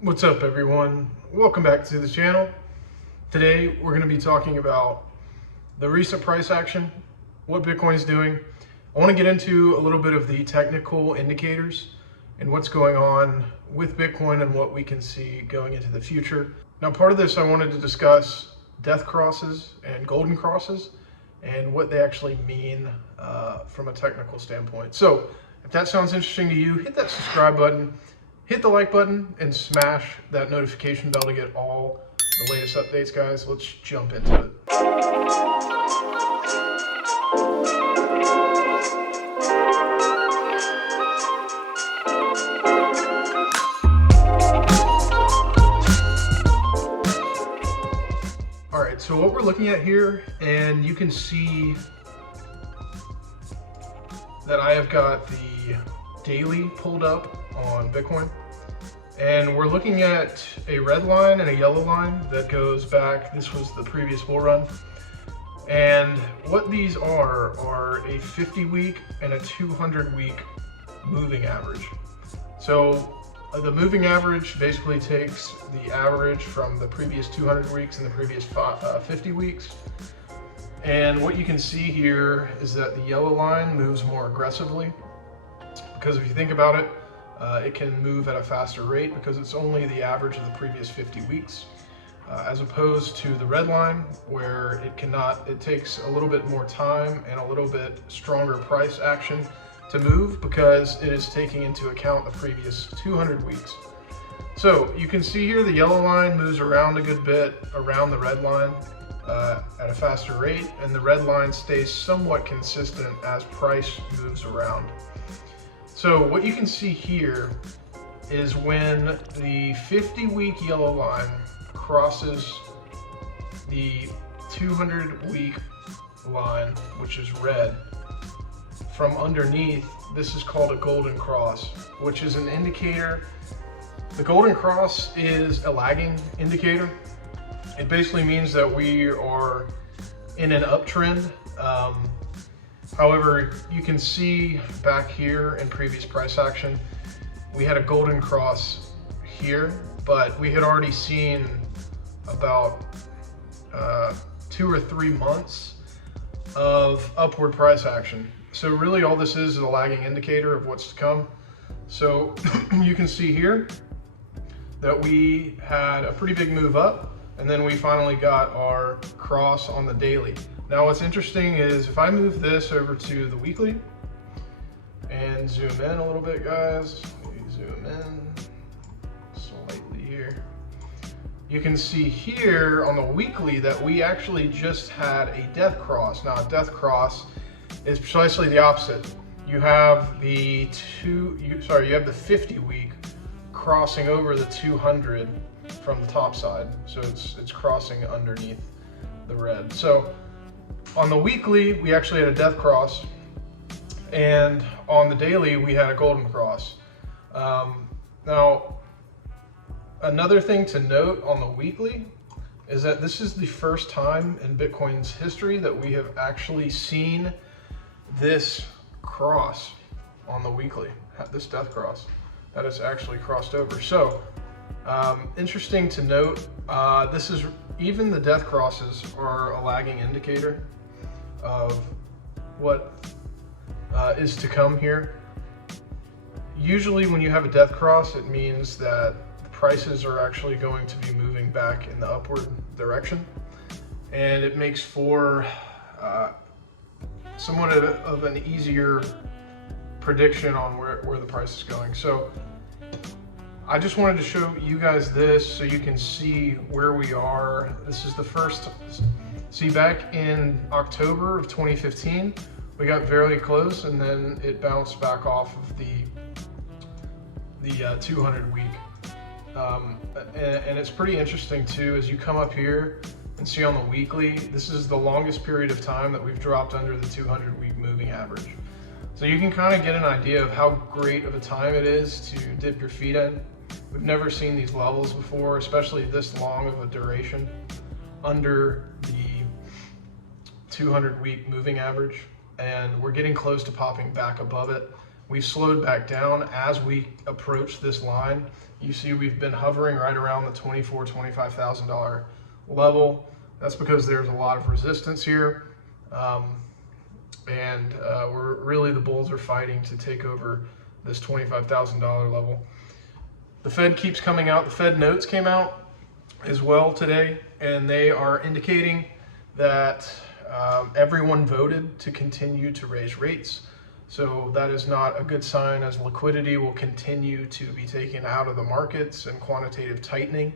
What's up, everyone? Welcome back to the channel. Today we're going to be talking about the recent price action, what Bitcoin is doing. I want to get into a little bit of the technical indicators and what's going on with Bitcoin and what we can see going into the future. Now, part of this I wanted to discuss death crosses and golden crosses and what they actually mean from a technical standpoint. So if that sounds interesting to you, hit that subscribe button. Hit the like button and smash that notification bell to get all the latest updates, guys. Let's jump into it. All right, so what we're looking at here, and you can see that I have got the daily pulled up on Bitcoin, and we're looking at a red line and a yellow line that goes back. This was the previous bull run, and what these are a 50-week and a 200-week moving average. So the moving average basically takes the average from the previous 200 weeks and the previous 50 weeks. And what you can see here is that the yellow line moves more aggressively, because if you think about it, it can move at a faster rate because it's only the average of the previous 50 weeks, as opposed to the red line, where it takes a little bit more time and a little bit stronger price action to move because it is taking into account the previous 200 weeks. So you can see here the yellow line moves around a good bit around the red line at a faster rate, and the red line stays somewhat consistent as price moves around. So what you can see here is when the 50-week yellow line crosses the 200-week line, which is red, from underneath, this is called a golden cross, which is an indicator. The golden cross is a lagging indicator. It basically means that we are in an uptrend. However, you can see back here in previous price action, we had a golden cross here, but we had already seen about 2 or 3 months of upward price action. So really all this is a lagging indicator of what's to come. So you can see here that we had a pretty big move up, and then we finally got our cross on the daily. Now what's interesting is if I move this over to the weekly and zoom in a little bit, guys, zoom in slightly here, you can see here on the weekly that we actually just had a death cross. Now a death cross is precisely the opposite. You have the 50-week crossing over the 200 from the top side, so it's crossing underneath the red. So on the weekly, we actually had a death cross, and on the daily, we had a golden cross. Now, another thing to note on the weekly is that this is the first time in Bitcoin's history that we have actually seen this cross on the weekly, this death cross, that is actually crossed over. So, interesting to note, even the death crosses are a lagging indicator of what is to come here. Usually when you have a death cross, it means that the prices are actually going to be moving back in the upward direction, and it makes for somewhat of an easier prediction on where the price is going. So I just wanted to show you guys this so you can see where we are. This is the first. See, back in October of 2015, we got very close, and then it bounced back off of the 200 week. And it's pretty interesting too, as you come up here and see on the weekly, this is the longest period of time that we've dropped under the 200 week moving average. So you can kind of get an idea of how great of a time it is to dip your feet in. We've never seen these levels before, especially this long of a duration under the 200 week moving average, and we're getting close to popping back above it. We've slowed back down as we approach this line. You see we've been hovering right around the $25,000 level. That's because there's a lot of resistance here. The bulls are fighting to take over this $25,000 level. The Fed keeps coming out. The Fed notes came out as well today, and they are indicating that everyone voted to continue to raise rates. So that is not a good sign, as liquidity will continue to be taken out of the markets and quantitative tightening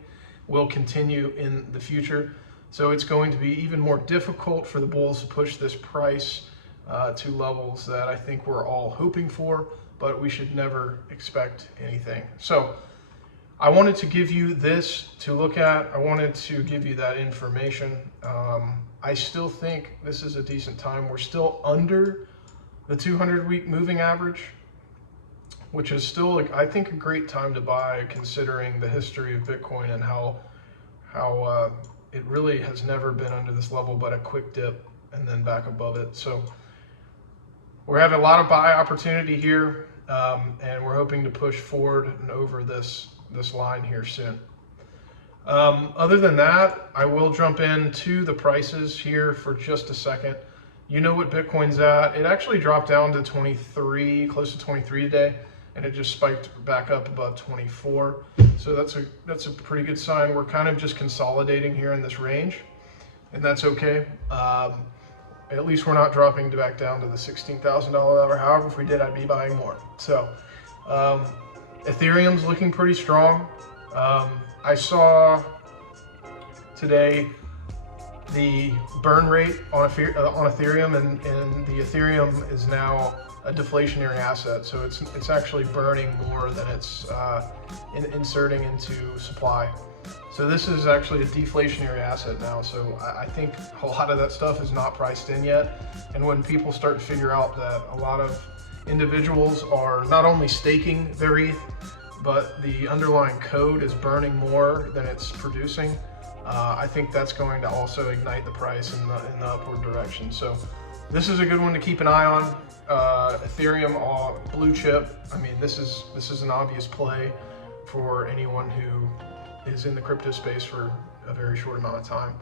will continue in the future. So it's going to be even more difficult for the bulls to push this price to levels that I think we're all hoping for, but we should never expect anything. So I wanted to give you this to look at. I wanted to give you that information. I still think this is a decent time. We're still under the 200-week moving average, which is still, I think, a great time to buy, considering the history of Bitcoin and how it really has never been under this level, but a quick dip and then back above it. So we're having a lot of buy opportunity here, and we're hoping to push forward and over this line here soon. Other than that, I will jump into the prices here for just a second. You know what Bitcoin's at. It actually dropped down to 23, close to 23 today, and it just spiked back up above 24. So that's a pretty good sign. We're kind of just consolidating here in this range, and that's okay. At least we're not dropping back down to the $16,000 level. However, if we did, I'd be buying more. So Ethereum's looking pretty strong. I saw today the burn rate on Ethereum, and the Ethereum is now a deflationary asset, so it's actually burning more than it's inserting into supply. So this is actually a deflationary asset now. So I think a lot of that stuff is not priced in yet, and when people start to figure out that a lot of individuals are not only staking their ETH, but the underlying code is burning more than it's producing, I think that's going to also ignite the price in the upward direction. So this is a good one to keep an eye on. Ethereum, blue chip. I mean, this is an obvious play for anyone who is in the crypto space for a very short amount of time.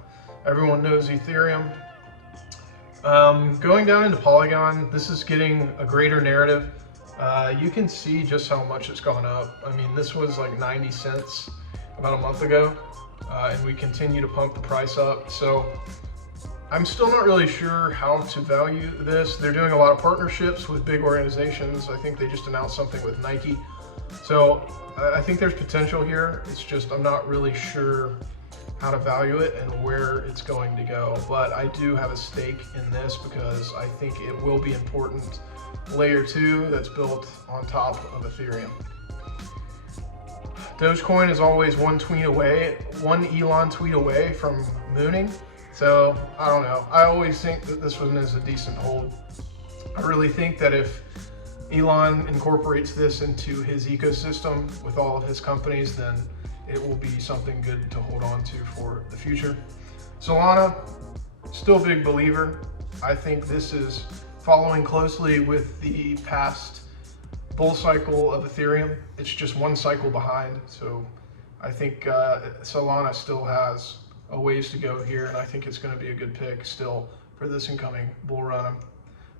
Everyone knows Ethereum. Going down into Polygon, this is getting a greater narrative. You can see just how much it's gone up. I mean, this was like 90 cents about a month ago, and we continue to pump the price up. So I'm still not really sure how to value this. They're doing a lot of partnerships with big organizations. I think they just announced something with Nike. So I think there's potential here. It's just I'm not really sure how to value it and where it's going to go. But I do have a stake in this because I think it will be important. Layer 2 that's built on top of Ethereum. Dogecoin is always one Elon tweet away from mooning. So I don't know. I always think that this one is a decent hold. I really think that if Elon incorporates this into his ecosystem with all of his companies, then it will be something good to hold on to for the future. Solana, still a big believer. I think this is following closely with the past bull cycle of Ethereum. It's just one cycle behind. So I think Solana still has a ways to go here, and I think it's going to be a good pick still for this incoming bull run.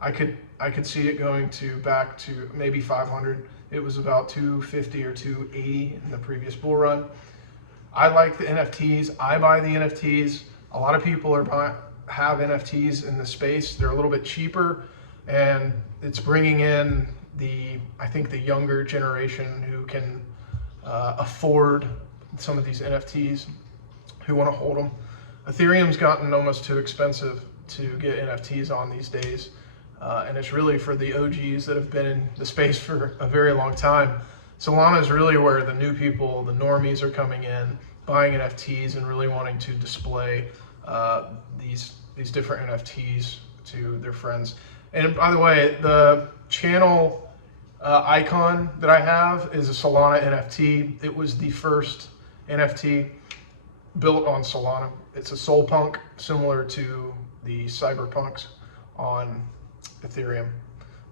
I could see it going back to maybe 500. It was about 250 or 280 in the previous bull run. I like the NFTs. I buy the NFTs. A lot of people have NFTs in the space. They're a little bit cheaper, and it's bringing in I think the younger generation who can afford some of these NFTs, who want to hold them. Ethereum's gotten almost too expensive to get NFTs on these days, and it's really for the OGs that have been in the space for a very long time. Solana is really where the new people, the normies, are coming in, buying NFTs and really wanting to display these different NFTs to their friends. And by the way, the channel icon that I have is a Solana NFT. It was the first NFT built on Solana. It's a soul punk, similar to the cyberpunks on Ethereum.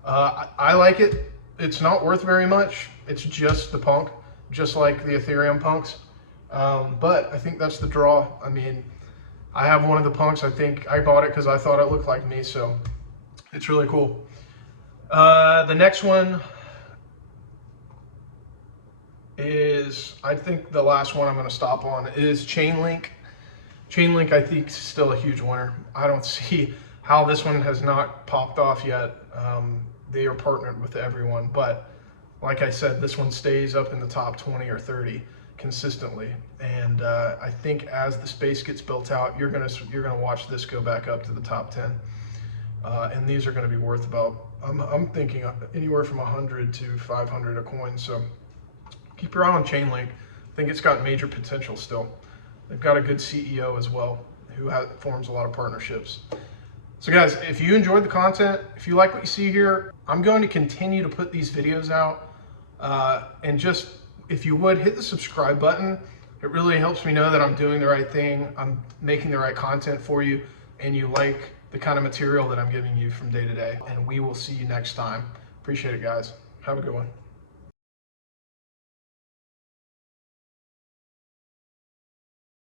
I like it. it's not worth very much. It's just the punk, just like the Ethereum punks. But I think that's the draw. I mean, I have one of the punks. I think I bought it because I thought it looked like me, so it's really cool. The next one is, I think the last one I'm going to stop on is Chainlink. Chainlink, I think, is still a huge winner. I don't see how this one has not popped off yet. They are partnered with everyone, but like I said, this one stays up in the top 20 or 30 consistently. And I think as the space gets built out, you're gonna watch this go back up to the top 10. And these are going to be worth about, I'm thinking anywhere from 100 to 500 a coin. So keep your eye on Chainlink. I think it's got major potential still. They've got a good CEO as well who forms a lot of partnerships. So guys, if you enjoyed the content, if you like what you see here, I'm going to continue to put these videos out. And just, if you would, hit the subscribe button. It really helps me know that I'm doing the right thing. I'm making the right content for you, and you like the kind of material that I'm giving you from day to day. And we will see you next time. Appreciate it, guys. Have a good one.